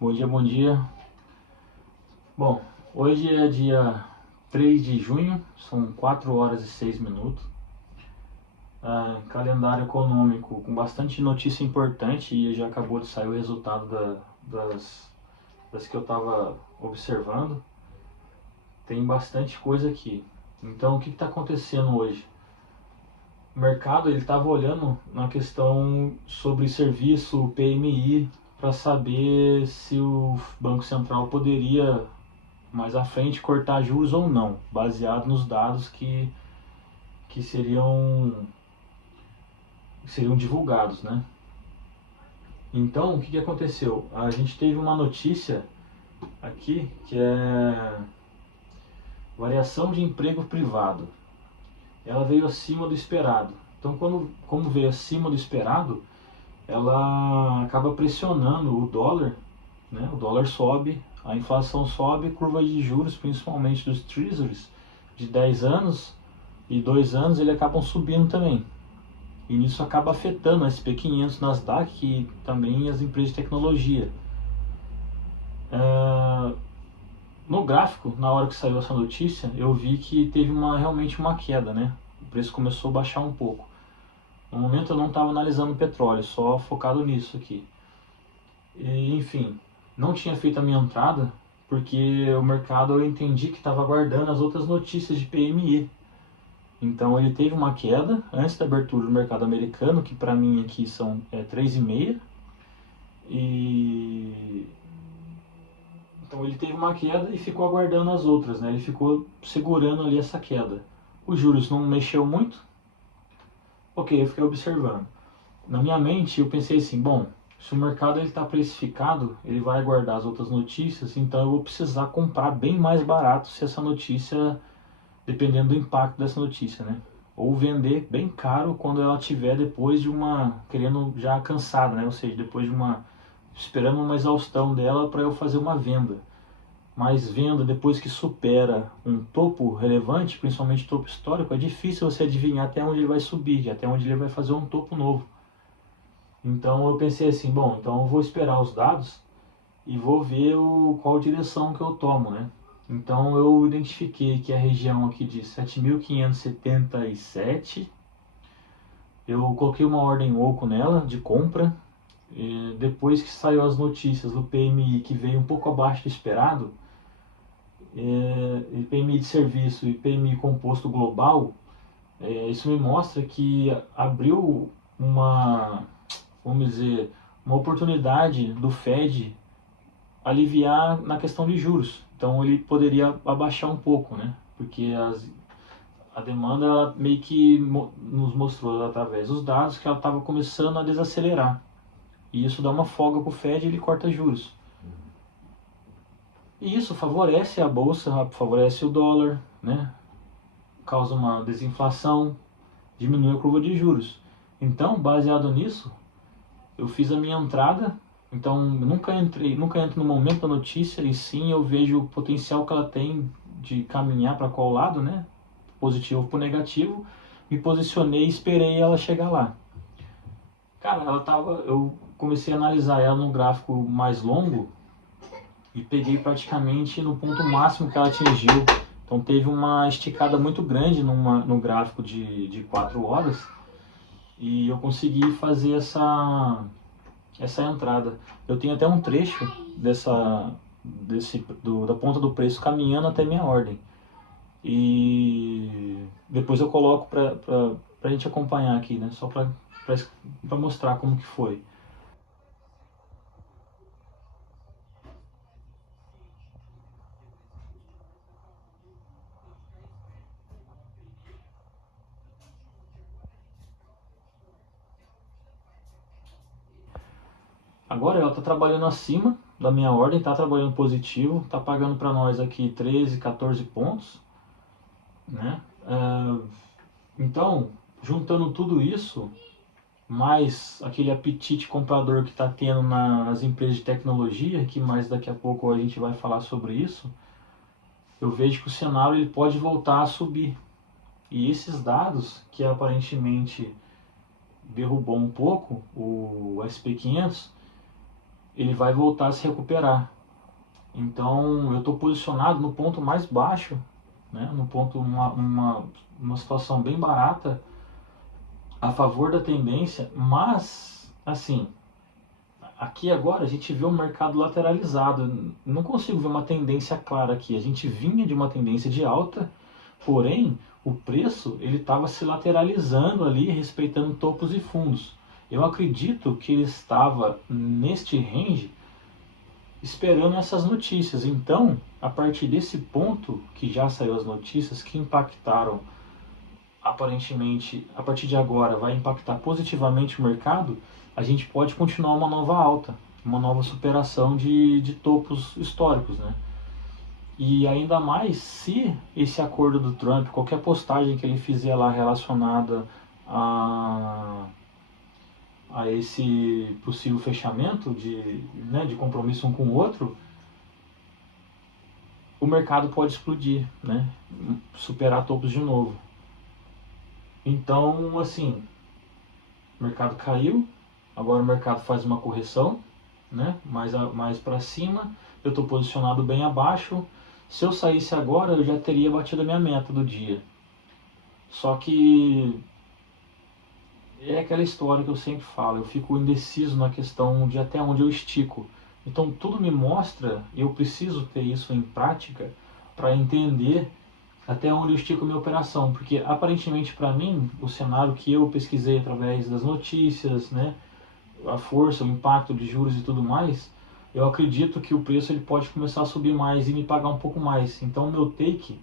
Bom dia, bom dia. Bom, hoje é dia 3 de junho, são 4 horas e 6 minutos. Calendário econômico com bastante notícia importante e já acabou de sair o resultado das que eu estava observando. Tem bastante coisa aqui. Então, o que está acontecendo hoje? O mercado estava olhando na questão sobre serviço PMI para saber se o Banco Central poderia mais à frente cortar juros ou não, baseado nos dados que seriam divulgados, né? Então, o que aconteceu? A gente teve uma notícia aqui que é variação de emprego privado. Ela veio acima do esperado. Então, como veio acima do esperado, ela acaba pressionando o dólar, né? O dólar sobe, a inflação sobe, curva de juros, principalmente dos treasuries de 10 anos e 2 anos, ele acabam subindo também. E nisso acaba afetando a SP500, Nasdaq e também as empresas de tecnologia. No gráfico, na hora que saiu essa notícia, eu vi que teve realmente uma queda, né? O preço começou a baixar um pouco. No momento eu não estava analisando o petróleo, só focado nisso aqui. E, enfim, não tinha feito a minha entrada porque o mercado, eu entendi que estava aguardando as outras notícias de PMI. Então ele teve uma queda antes da abertura do mercado americano, que para mim aqui são 3,5. E então ele teve uma queda e ficou aguardando as outras, né? Ele ficou segurando ali essa queda. Os juros não mexeu muito. Ok, eu fiquei observando. Na minha mente eu pensei assim, bom, se o mercado está precificado, ele vai aguardar as outras notícias, então eu vou precisar comprar bem mais barato se essa notícia, dependendo do impacto dessa notícia, né? Ou vender bem caro quando ela tiver depois de querendo já cansada, né? Ou seja, depois de esperando uma exaustão dela para eu fazer uma venda. Mas venda depois que supera um topo relevante, principalmente topo histórico, é difícil você adivinhar até onde ele vai subir, até onde ele vai fazer um topo novo. Então eu pensei assim, bom, então eu vou esperar os dados e vou ver qual direção que eu tomo, né? Então eu identifiquei que a região aqui de 7.577, eu coloquei uma ordem oco nela de compra. E depois que saiu as notícias do PMI que veio um pouco abaixo do esperado, PMI de serviço e PMI composto global, isso me mostra que abriu vamos dizer, uma oportunidade do Fed aliviar na questão de juros. Então ele poderia abaixar um pouco, né? Porque a demanda ela meio que nos mostrou através dos dados que ela estava começando a desacelerar. E isso dá uma folga para o Fed e ele corta juros. E isso favorece a bolsa, favorece o dólar, né? Causa uma desinflação, diminui a curva de juros. Então, baseado nisso, eu fiz a minha entrada. Então, nunca entro no momento da notícia, e sim eu vejo o potencial que ela tem de caminhar para qual lado, né? Positivo ou negativo. Me posicionei e esperei ela chegar lá. Cara, eu comecei a analisar ela no gráfico mais longo e peguei praticamente no ponto máximo que ela atingiu. Então teve uma esticada muito grande no gráfico de 4 horas e eu consegui fazer essa entrada. Eu tenho até um trecho da ponta do preço caminhando até minha ordem. E depois eu coloco para a gente acompanhar aqui, né? Só para mostrar como que foi. Agora ela está trabalhando acima da minha ordem, está trabalhando positivo, está pagando para nós aqui 13, 14 pontos, né? Então, juntando tudo isso, mais aquele apetite comprador que está tendo nas empresas de tecnologia, que mais daqui a pouco a gente vai falar sobre isso, eu vejo que o cenário ele pode voltar a subir. E esses dados, que aparentemente derrubou um pouco o SP500, ele vai voltar a se recuperar. Então eu estou posicionado no ponto mais baixo, né? No ponto, uma situação bem barata, a favor da tendência, mas assim, aqui agora a gente vê um mercado lateralizado. Não consigo ver uma tendência clara aqui. A gente vinha de uma tendência de alta, porém o preço ele estava se lateralizando ali, respeitando topos e fundos. Eu acredito que ele estava neste range esperando essas notícias. Então, a partir desse ponto que já saiu as notícias que impactaram, aparentemente, a partir de agora vai impactar positivamente o mercado, a gente pode continuar uma nova alta, uma nova superação de topos históricos, né? E ainda mais se esse acordo do Trump, qualquer postagem que ele fizer lá relacionada a esse possível fechamento né, de compromisso um com o outro, o mercado pode explodir, né? Superar topos de novo. Então, assim, o mercado caiu, agora o mercado faz uma correção, né? Mais para cima, eu estou posicionado bem abaixo. Se eu saísse agora, eu já teria batido a minha meta do dia. Só que é aquela história que eu sempre falo, eu fico indeciso na questão de até onde eu estico. Então tudo me mostra, e eu preciso ter isso em prática para entender até onde eu estico a minha operação, porque aparentemente para mim, o cenário que eu pesquisei através das notícias, né, a força, o impacto de juros e tudo mais, eu acredito que o preço ele pode começar a subir mais e me pagar um pouco mais. Então o meu take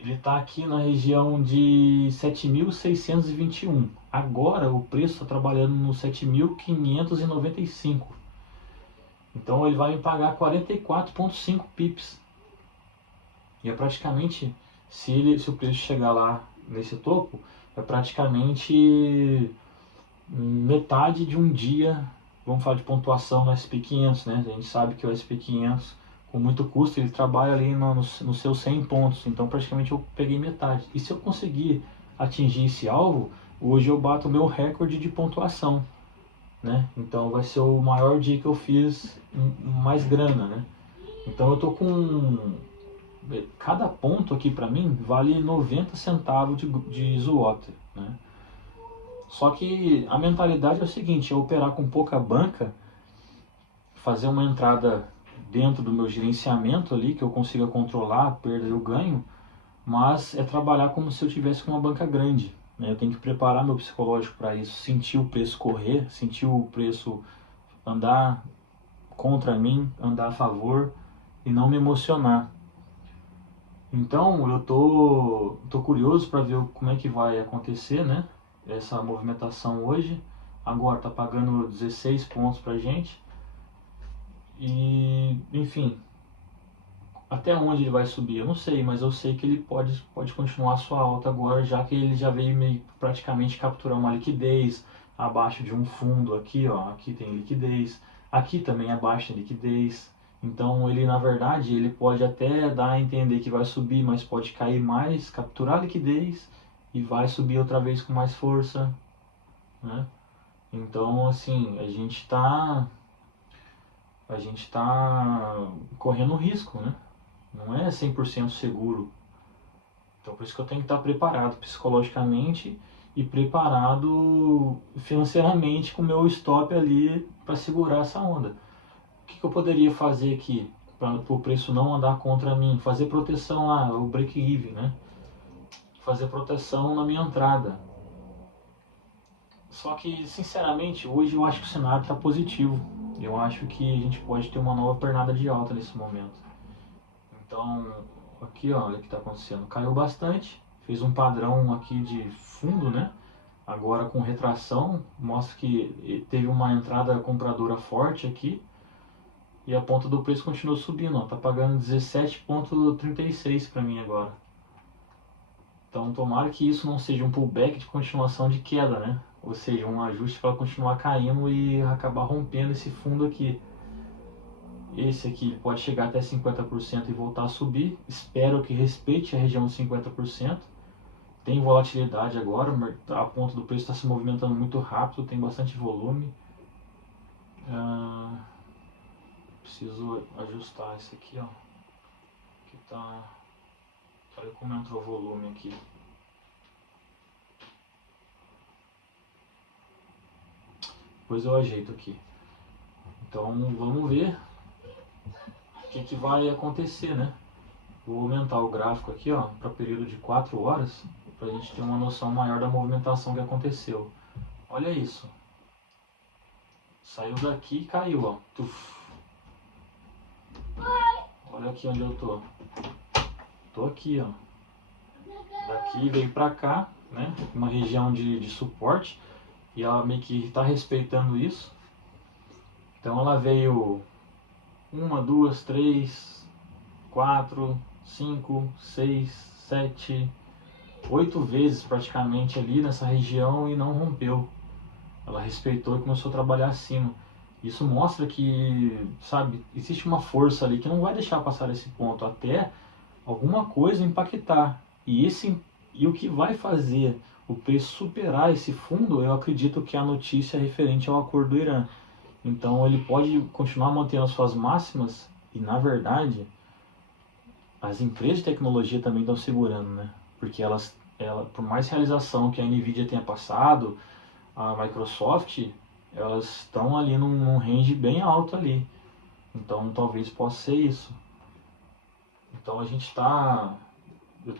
ele está aqui na região de 7.621. Agora o preço está trabalhando no 7.595. Então ele vai me pagar 44,5 pips. E é praticamente, se o preço chegar lá nesse topo, é praticamente metade de um dia. Vamos falar de pontuação no SP500, né? A gente sabe que o SP500, com muito custo, ele trabalha ali nos seus 100 pontos. Então praticamente eu peguei metade. E se eu conseguir atingir esse alvo, hoje eu bato o meu recorde de pontuação, né? Então vai ser o maior dia que eu fiz mais grana, né? Então eu tô com cada ponto aqui para mim vale 90 centavos de SWOT, né? Só que a mentalidade é o seguinte, é operar com pouca banca, fazer uma entrada dentro do meu gerenciamento ali, que eu consiga controlar a perda e o ganho, mas é trabalhar como se eu tivesse com uma banca grande, né? Eu tenho que preparar meu psicológico para isso, sentir o preço correr, sentir o preço andar contra mim, andar a favor e não me emocionar. Então eu tô curioso para ver como é que vai acontecer, né? Essa movimentação hoje. Agora tá pagando 16 pontos pra gente. E, enfim, até onde ele vai subir eu não sei, mas eu sei que ele pode continuar a sua alta agora, já que ele já veio meio praticamente capturar uma liquidez abaixo de um fundo aqui, ó, aqui tem liquidez, aqui também abaixo tem liquidez. Então ele na verdade ele pode até dar a entender que vai subir, mas pode cair mais, capturar liquidez e vai subir outra vez com mais força, né? Então assim, a gente tá correndo risco, né? Não é 100% seguro. Então por isso que eu tenho que estar preparado psicologicamente e preparado financeiramente com o meu stop ali para segurar essa onda. O que eu poderia fazer aqui para o preço não andar contra mim? Fazer proteção lá, o break-even, né? Fazer proteção na minha entrada. Só que, sinceramente, hoje eu acho que o cenário está positivo. Eu acho que a gente pode ter uma nova pernada de alta nesse momento. Então, aqui ó, olha o que está acontecendo. Caiu bastante, fez um padrão aqui de fundo, né? Agora com retração, mostra que teve uma entrada compradora forte aqui. E a ponta do preço continuou subindo, ó. Tá pagando 17,36 para mim agora. Então tomara que isso não seja um pullback de continuação de queda, né? Ou seja, um ajuste para continuar caindo e acabar rompendo esse fundo aqui. Esse aqui pode chegar até 50% e voltar a subir. Espero que respeite a região de 50%. Tem volatilidade agora, a ponta do preço está se movimentando muito rápido, tem bastante volume. preciso ajustar isso aqui, ó. Que tá... Olha como entrou o volume aqui. Depois eu ajeito aqui. Então vamos ver o que vai acontecer, né? Vou aumentar o gráfico aqui, ó, para período de 4 horas, para a gente ter uma noção maior da movimentação que aconteceu. Olha isso. Saiu daqui e caiu, ó. Tuf. Olha aqui onde eu tô. Tô aqui, ó. Daqui veio pra cá, né? Uma região de suporte. E ela meio que tá respeitando isso. Então ela veio 1, 2, 3, 4, 5, 6, 7, 8 vezes praticamente ali nessa região e não rompeu. Ela respeitou e começou a trabalhar acima. Isso mostra que, sabe, existe uma força ali que não vai deixar passar esse ponto até alguma coisa impactar. E o que vai fazer o preço superar esse fundo, eu acredito que é a notícia referente ao acordo do Irã. Então ele pode continuar mantendo as suas máximas e, na verdade, as empresas de tecnologia também estão segurando, né? Porque por mais realização que a Nvidia tenha passado, a Microsoft, elas estão ali num range bem alto ali. Então talvez possa ser isso. Então a gente está... Eu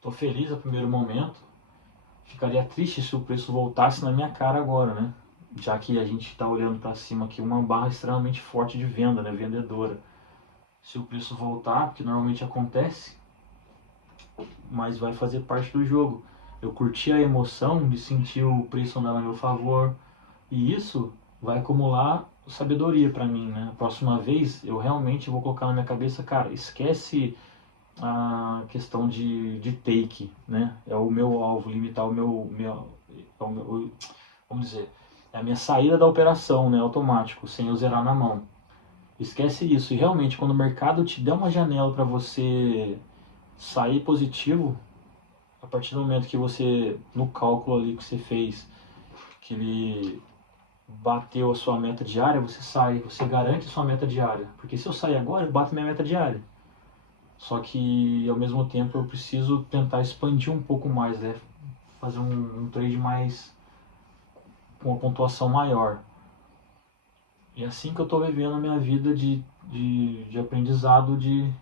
tô feliz no primeiro momento. Ficaria triste se o preço voltasse na minha cara agora, né? Já que a gente está olhando para cima aqui, uma barra extremamente forte de venda, né? Vendedora. Se o preço voltar, porque normalmente acontece, mas vai fazer parte do jogo. Eu curti a emoção de sentir o preço andar a meu favor, e isso vai acumular sabedoria para mim, né? A próxima vez eu realmente vou colocar na minha cabeça, cara, esquece a questão de take, né? É o meu alvo, limitar vamos dizer, é a minha saída da operação, né? Automático, sem eu zerar na mão. Esquece isso. E realmente, quando o mercado te der uma janela para você sair positivo, a partir do momento que você, no cálculo ali que você fez, que ele bateu a sua meta diária, você sai, você garante a sua meta diária. Porque se eu sair agora, eu bato minha meta diária. Só que, ao mesmo tempo, eu preciso tentar expandir um pouco mais, né? Fazer um trade mais, com uma pontuação maior. E é assim que eu estou vivendo a minha vida de aprendizado de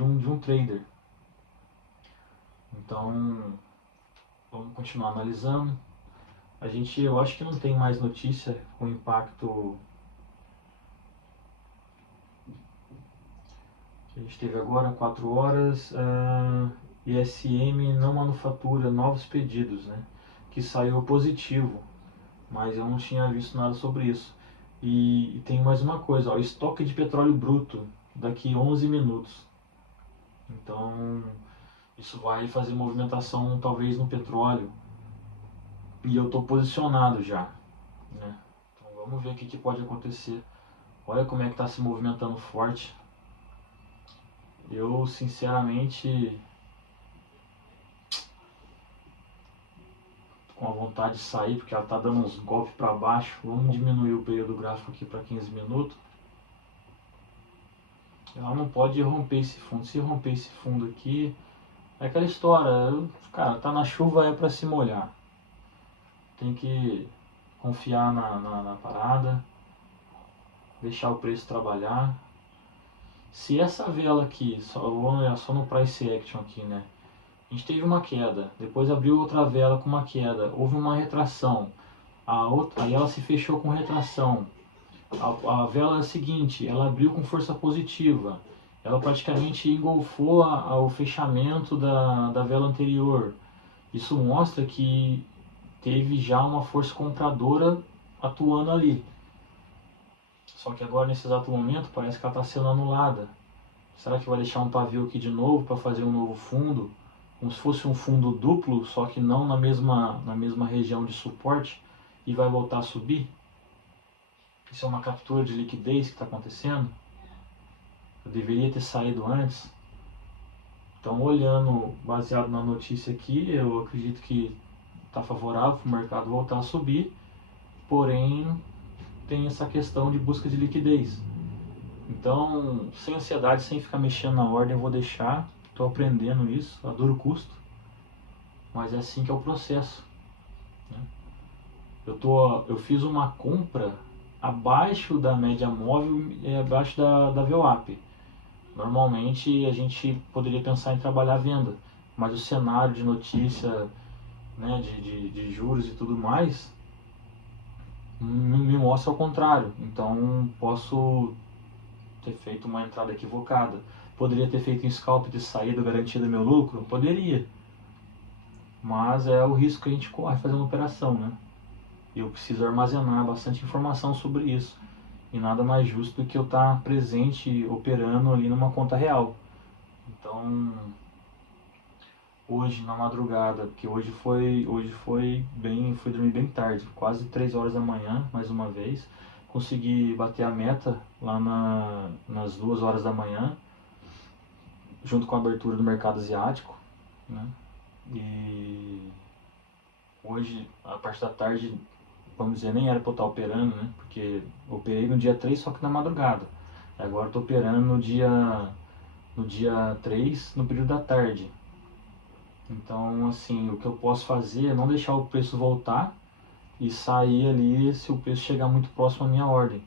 um trader. Então, vamos continuar analisando. Eu acho que não tem mais notícia com impacto que a gente teve agora, 4 horas. ISM não manufatura novos pedidos, né? Que saiu positivo, mas eu não tinha visto nada sobre isso. E tem mais uma coisa, ó, estoque de petróleo bruto daqui 11 minutos. Então, isso vai fazer movimentação talvez no petróleo. E eu estou posicionado já, né? Então vamos ver o que pode acontecer. Olha como é que está se movimentando forte. Eu sinceramente com a vontade de sair porque ela está dando uns golpes para baixo. Vamos diminuir o período gráfico aqui para 15 minutos. Ela não pode romper esse fundo. Se romper esse fundo aqui, é aquela história, cara, tá na chuva é para se molhar. Tem que confiar na parada, deixar o preço trabalhar. Se essa vela aqui, vamos olhar só no price action aqui, né? A gente teve uma queda, depois abriu outra vela com uma queda, houve uma retração, aí ela se fechou com retração. A vela seguinte, ela abriu com força positiva, ela praticamente engolfou o fechamento da vela anterior. Isso mostra que teve já uma força compradora atuando ali. Só que agora, nesse exato momento, parece que ela está sendo anulada. Será que vai deixar um pavio aqui de novo para fazer um novo fundo? Como se fosse um fundo duplo, só que não na mesma região de suporte, e vai voltar a subir? Isso é uma captura de liquidez que está acontecendo? Eu deveria ter saído antes. Então, olhando, baseado na notícia aqui, eu acredito que está favorável para o mercado voltar a subir, porém tem essa questão de busca de liquidez. Então, sem ansiedade, sem ficar mexendo na ordem, eu vou deixar. Estou aprendendo isso a duro custo, mas é assim que é o processo, né? Eu fiz uma compra abaixo da média móvel e abaixo da VWAP. Normalmente a gente poderia pensar em trabalhar a venda, mas o cenário de notícia, né, de juros e tudo mais me mostra ao contrário. Então posso ter feito uma entrada equivocada. Poderia ter feito um scalp de saída garantido meu lucro? Poderia. Mas é o risco que a gente corre fazendo operação, né? E eu preciso armazenar bastante informação sobre isso. E nada mais justo do que eu estar presente, operando ali numa conta real. Então, hoje na madrugada, porque hoje foi bem, fui dormir bem tarde, quase 3 horas da manhã, mais uma vez. Consegui bater a meta lá nas 2 horas da manhã, junto com a abertura do mercado asiático, né? E hoje, a parte da tarde, vamos dizer, nem era para eu estar operando, né? Porque operei no dia 3 só que na madrugada. Agora estou operando no dia 3 no período da tarde. Então, assim, o que eu posso fazer é não deixar o preço voltar e sair ali se o preço chegar muito próximo à minha ordem.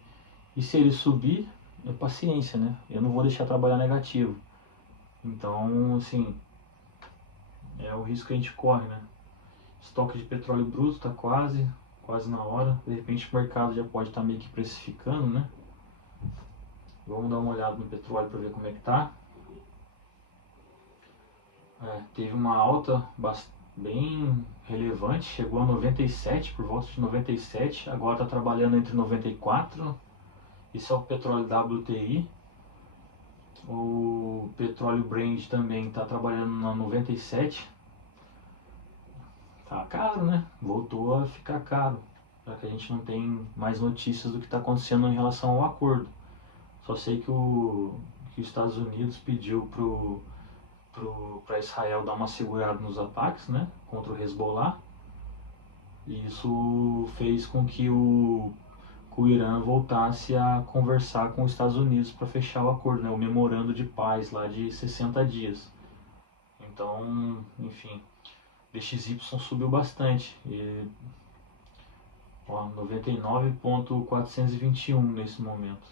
E se ele subir, é paciência, né? Eu não vou deixar trabalhar negativo. Então, assim, é o risco que a gente corre, né? Estoque de petróleo bruto está quase na hora. De repente o mercado já pode estar meio que precificando, né? Vamos dar uma olhada no petróleo para ver como é que tá. Teve uma alta bem relevante, chegou a 97, por volta de 97, agora está trabalhando entre 94. Isso é o petróleo WTI. O petróleo Brent também está trabalhando na 97. Tá caro, né? Voltou a ficar caro, já que a gente não tem mais notícias do que está acontecendo em relação ao acordo. Só sei que os Estados Unidos pediu para Israel dar uma segurada nos ataques, né, contra o Hezbollah. E isso fez com que o Irã voltasse a conversar com os Estados Unidos para fechar o acordo, né, o memorando de paz lá de 60 dias. Então, enfim, DXY subiu bastante. E, 99,421 nesse momento.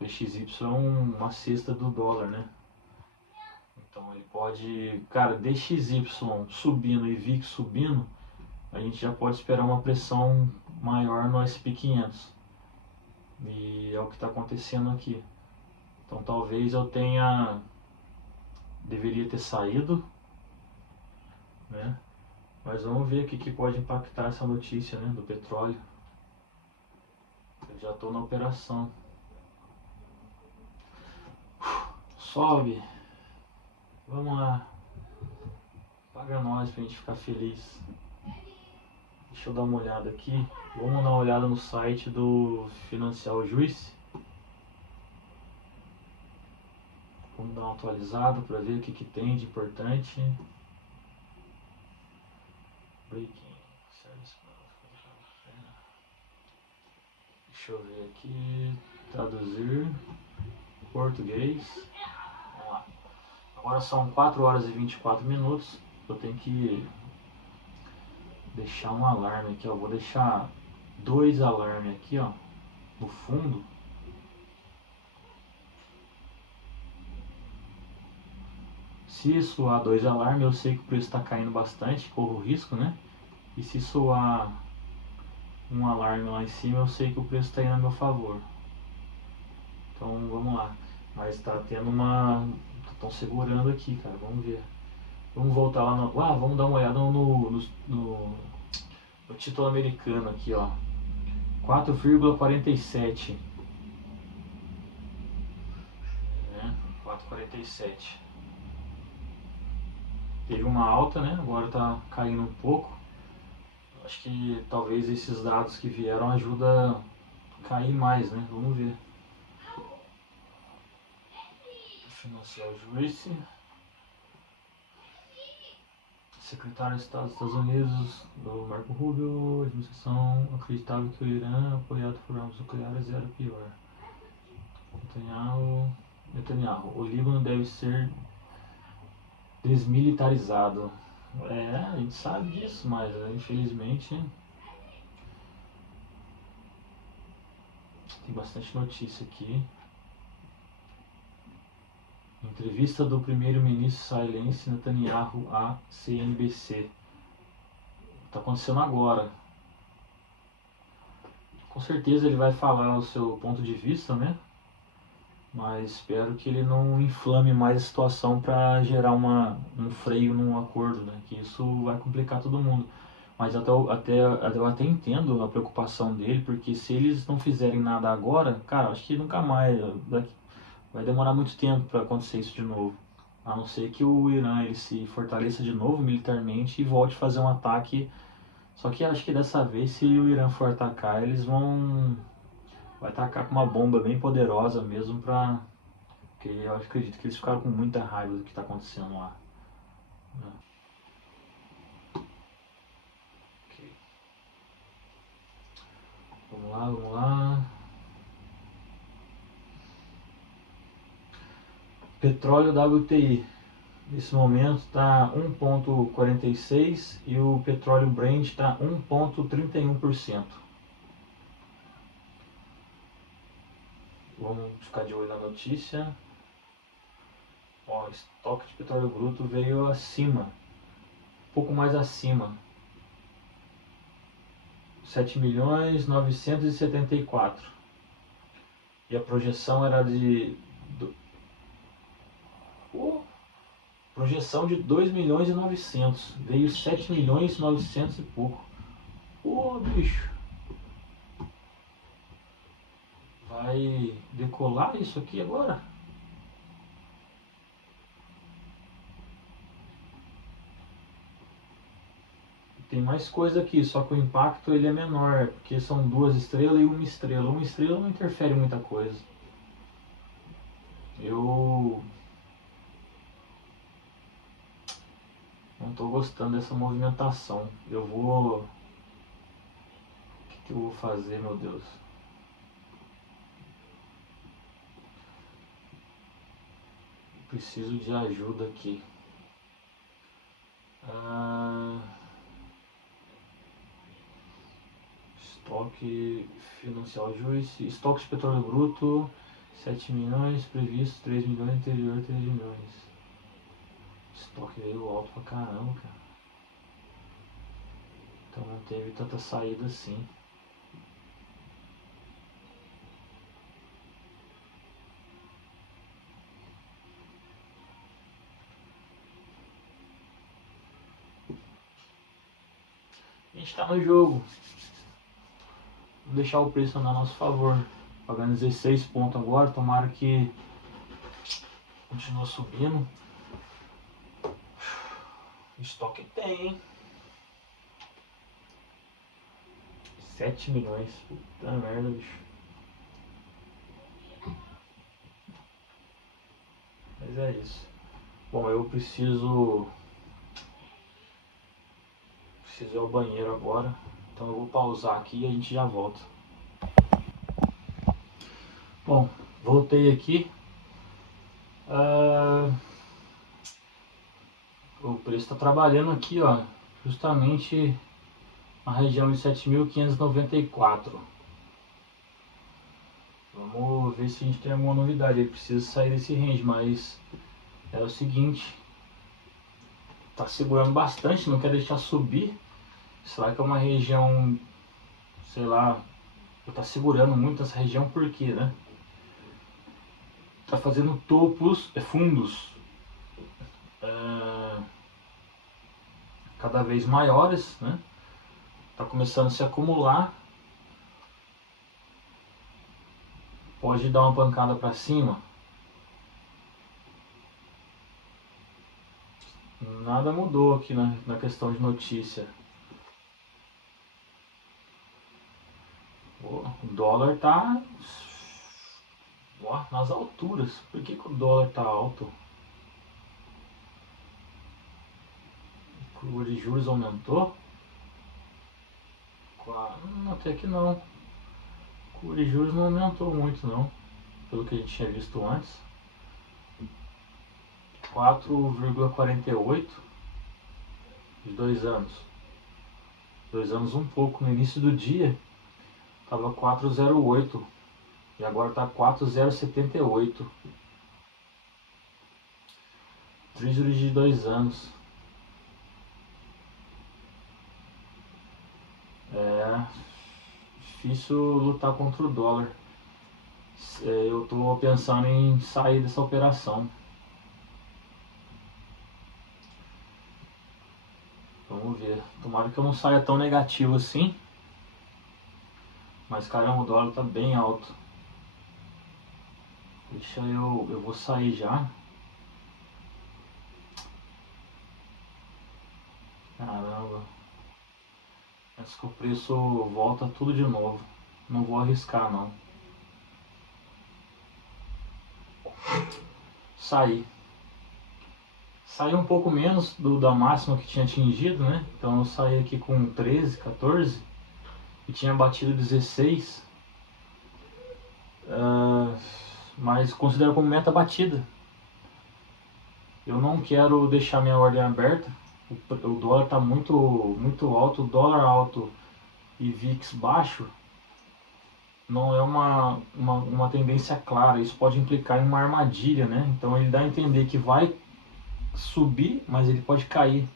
DXY é uma cesta do dólar, né? Então ele pode, cara, DXY subindo e VIX subindo, a gente já pode esperar uma pressão maior no SP500. E é o que está acontecendo aqui. Então talvez eu deveria ter saído, né? Mas vamos ver o que pode impactar essa notícia, né, do petróleo. Eu já estou na operação. Sobe. Vamos lá. Paga nós pra gente ficar feliz. Deixa eu dar uma olhada aqui. Vamos dar uma olhada no site do Financial Juice. Vamos dar uma atualizada para ver o que tem de importante. Breaking Service. Deixa eu ver aqui. Traduzir. Português. Vamos lá. Agora são 4 horas e 24 minutos. Eu tenho que deixar um alarme aqui, ó. Vou deixar 2 alarmes aqui, ó, no fundo. Se soar 2 alarmes, eu sei que o preço está caindo bastante, corro risco, né? E se soar um alarme lá em cima, eu sei que o preço está indo a meu favor. Então vamos lá. Mas está tendo uma. Estão segurando aqui, cara. Vamos ver. Vamos voltar lá no. Vamos dar uma olhada no título americano aqui, ó. 4,47. Né? 4,47. Teve uma alta, né? Agora está caindo um pouco. Acho que talvez esses dados que vieram ajudam a cair mais, né? Vamos ver. Financial Juice. Secretário de Estado dos Estados Unidos, do Marco Rubio, a administração acreditava que o Irã, apoiado por armas nucleares, era pior. Netanyahu, o Líbano deve ser desmilitarizado. A gente sabe disso, mas infelizmente tem bastante notícia aqui. Entrevista do primeiro-ministro israelense Netanyahu à CNBC. Está acontecendo agora. Com certeza ele vai falar o seu ponto de vista, né? Mas espero que ele não inflame mais a situação para gerar um freio num acordo, né? Que isso vai complicar todo mundo. Mas eu até entendo a preocupação dele, porque se eles não fizerem nada agora, cara, acho que nunca mais, vai demorar muito tempo para acontecer isso de novo. A não ser que o Irã ele se fortaleça de novo militarmente e volte a fazer um ataque. Só que acho que dessa vez, se o Irã for atacar, vai atacar com uma bomba bem poderosa mesmo pra... Porque eu acredito que eles ficaram com muita raiva do que está acontecendo lá. Né? Okay. Vamos lá. Petróleo WTI. Nesse momento está 1,46 e o petróleo Brent está 1,31%. Vamos ficar de olho na notícia. Ó, o estoque de petróleo bruto veio acima, um pouco mais acima. 7.974.000. E a projeção era projeção de 2.900.000. Veio 7.900.000 e pouco. Bicho. Vai decolar isso aqui agora? Tem mais coisa aqui, só que o impacto ele é menor, porque são 2 estrelas e 1 estrela. 1 estrela não interfere muita coisa. Eu não estou gostando dessa movimentação. O que eu vou fazer, meu Deus? Preciso de ajuda aqui. Estoque financial juice. Estoque de petróleo bruto 7 milhões, previsto 3 milhões, interior 3 milhões. Estoque veio alto pra caramba, cara. Então não teve tanta saída assim. A gente tá no jogo. Vamos deixar o preço andar a nosso favor. Pagando 16 pontos agora, tomara que continue subindo. Estoque tem, hein? 7 milhões. Puta merda, bicho. Mas é isso. Bom, eu preciso ir ao banheiro agora. Então eu vou pausar aqui e a gente já volta. Bom, voltei aqui. O preço está trabalhando aqui, ó, justamente na região de 7.594. Vamos ver se a gente tem alguma novidade. Ele precisa sair desse range, mas é o seguinte, tá segurando bastante, não quer deixar subir. Será que é uma região, sei lá, tá segurando muito essa região por quê, né? Tá fazendo topos, fundos cada vez maiores, né? Tá começando a se acumular. Pode dar uma pancada para cima. Nada mudou aqui na questão de notícia. O dólar tá nas alturas. Por que o dólar tá alto? curva de juros aumentou? Até que não. Curva de juros não aumentou muito não, pelo que a gente tinha visto antes. 4,48 de 2 anos. 2 anos um pouco. No início do dia estava 4,08 e agora está 4,078. Treasury de 2 anos. É difícil lutar contra o dólar. Eu estou pensando em sair dessa operação. Vamos ver. Tomara que eu não saia tão negativo assim. Mas caramba, o dólar está bem alto. Deixa eu vou sair já. Caramba. Antes que o preço volta tudo de novo. Não vou arriscar não. Saí. Saí um pouco menos da máxima que tinha atingido, né? Então eu saí aqui com 13, 14 e tinha batido 16. Mas considero como meta batida. Eu não quero deixar minha ordem aberta. O dólar está muito alto. O dólar alto e VIX baixo não é uma tendência clara. Isso pode implicar em uma armadilha, né? Então ele dá a entender que vai subir, mas ele pode cair.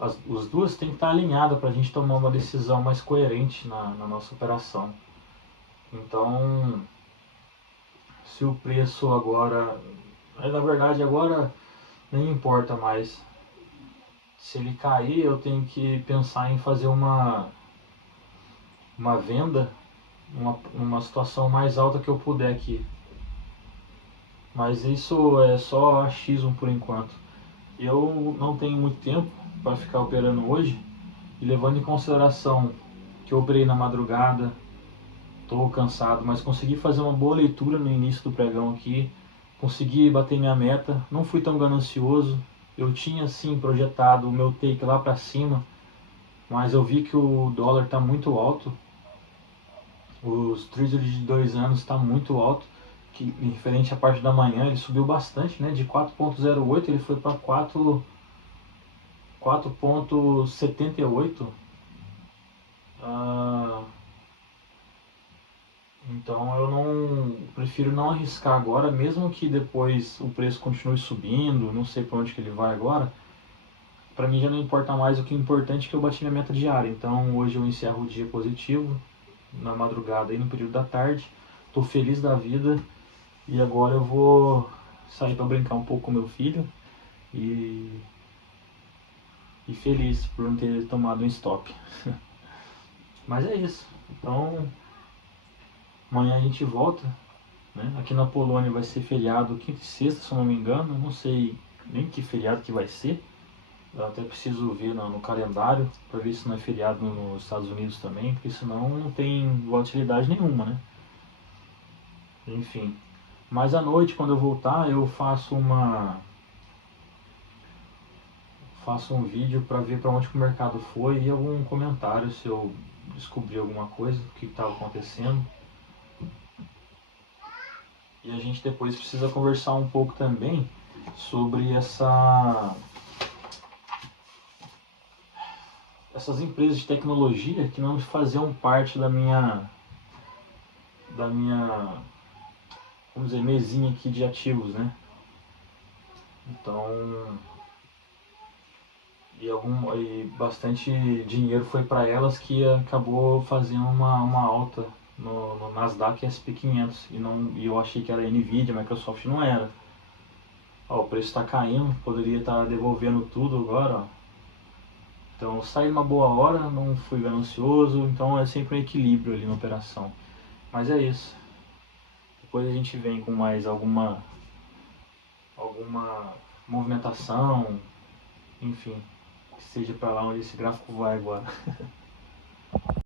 As duas têm que estar alinhadas para a gente tomar uma decisão mais coerente na nossa operação. Então, se o preço agora, na verdade agora nem importa mais. Se ele cair, eu tenho que pensar em fazer uma venda, uma situação mais alta que eu puder aqui. Mas isso é só achismo por enquanto. Eu não tenho muito tempo para ficar operando hoje, e levando em consideração que eu operei na madrugada, estou cansado, mas consegui fazer uma boa leitura no início do pregão aqui, consegui bater minha meta, não fui tão ganancioso. Eu tinha sim projetado o meu take lá para cima, mas eu vi que o dólar está muito alto, os treasury de 2 anos está muito alto, que referente à parte da manhã ele subiu bastante, né? De 4,08 ele foi para 4,78. Então eu não prefiro não arriscar agora, mesmo que depois o preço continue subindo, não sei para onde que ele vai agora. Para mim já não importa mais, o que é importante é que eu bati minha meta diária. Então hoje eu encerro o dia positivo, na madrugada e no período da tarde. Estou feliz da vida e agora eu vou sair para brincar um pouco com meu filho e feliz por não ter tomado um stop. Mas é isso. Então amanhã a gente volta, né? Aqui na Polônia vai ser feriado quinta e sexta, se eu não me engano. Não sei nem que feriado que vai ser. Eu até preciso ver no calendário para ver se não é feriado nos Estados Unidos também, porque senão não tem volatilidade nenhuma, né? Enfim. Mas à noite, quando eu voltar, eu faço um vídeo para ver para onde que o mercado foi e algum comentário se eu descobrir alguma coisa, o que estava acontecendo. E a gente depois precisa conversar um pouco também sobre essas empresas de tecnologia que não faziam parte da minha, vamos dizer, mesinha aqui de ativos, né? Então, e bastante dinheiro foi para elas, que acabou fazendo uma alta no Nasdaq SP500 e eu achei que era Nvidia, Microsoft não era. Ó, o preço está caindo, poderia estar devolvendo tudo agora, ó. Então eu saí numa boa hora, não fui ganancioso, então é sempre um equilíbrio ali na operação. Mas é isso. Depois a gente vem com mais alguma movimentação, enfim, que seja para lá onde esse gráfico vai agora.